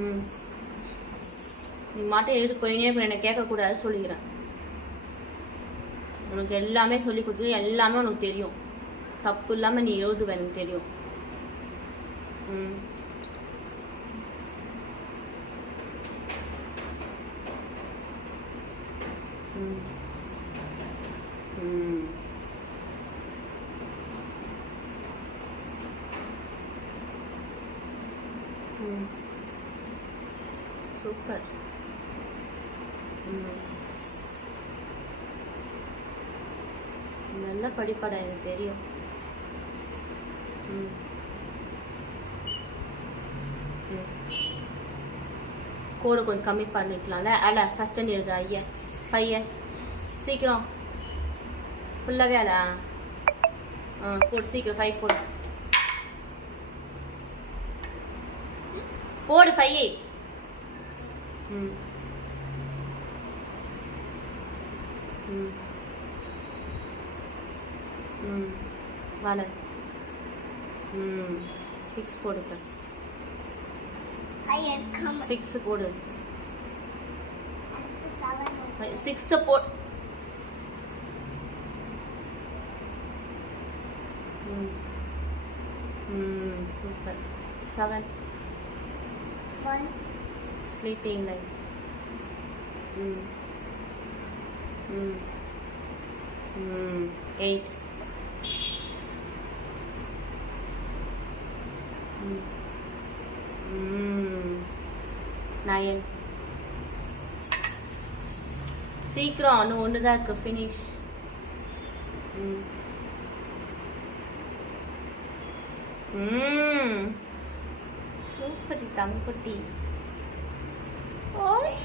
ம் நீ மாட்டை எடுத்து போயினே இப்போ என்னை கேட்கக்கூடாது சொல்லிக்கிறேன். உனக்கு எல்லாமே சொல்லி கொடுத்துட்டு எல்லாமே உனக்கு தெரியும். தப்பு இல்லாமல் நீ எழுதுவ எனக்கு தெரியும். ம் ம் ம் ம் சூப்பர். ம் நல்ல படிப்பாடா எனக்கு தெரியும். ம் ம் கோடை கொஞ்சம் கம்மி பண்ணிக்கலாம்ல. அல்ல ஃபஸ்ட் டைம் எழுது ஐயா பையன் சீக்கிரம் ஃபுல்லாகவே அல்ல. போடு சீக்கிரம் 5 போடு. போடு 5. ம் ம் ம் வாழை. ம் 6 போடுங்க. 6 போடு. 6 போ. ம் ம் சூப்பர். 7 1 sleeping line. ம் ம் ம் 8 ம் ம் 9 சீக்கிரம் இன்னும் ஒன்று தான் இருக்கு. ஃபினிஷ். ம் ம் சூப்பர் தம்பட்டி. ஓய்